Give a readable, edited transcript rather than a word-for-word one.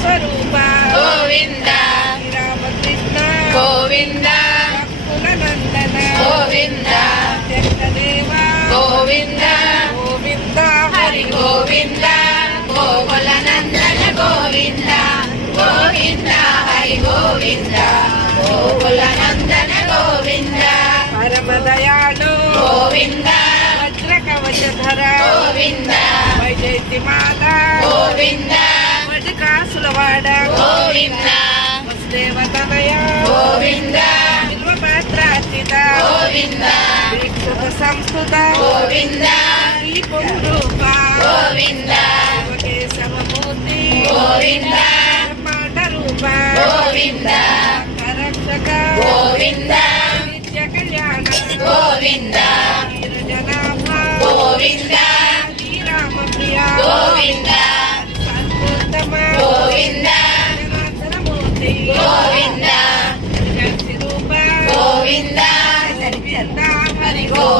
స్వరూప గోవింద రామకృష్ణ గోవింద భక్తుల నందన గోవింద జగదేవ గోవింద గోవింద హరి గోవింద గోకుల నందన గోవింద గోవింద హరి గోవింద గోకుల నందన గోవింద పరమదయాళు గోవింద వజ్ర కవచధర గోవింద వైజయంతి మాత గోవింద వజకాసులవాడ గోవింద వసుదేవతనయ గోవింద బిల్వపాత్రార్చిత గోవింద వీక్షుత సంస్కృత గోవింద శ్రీ పుండ్రూప గోవింద కేశవమూర్తి గోవింద బ్రహ్మాండ రూప గోవింద రక్షక గోవింద నిత్య కళ్యాణ గోవింద వీరజనాభ గోవింద శ్రీరామ ప్రియ గోవింద సంకృతమ గోవింద జనార్దనమూర్తి గోవింద జగత్స్వరూప గోవింద గోవింద హరి గోవింద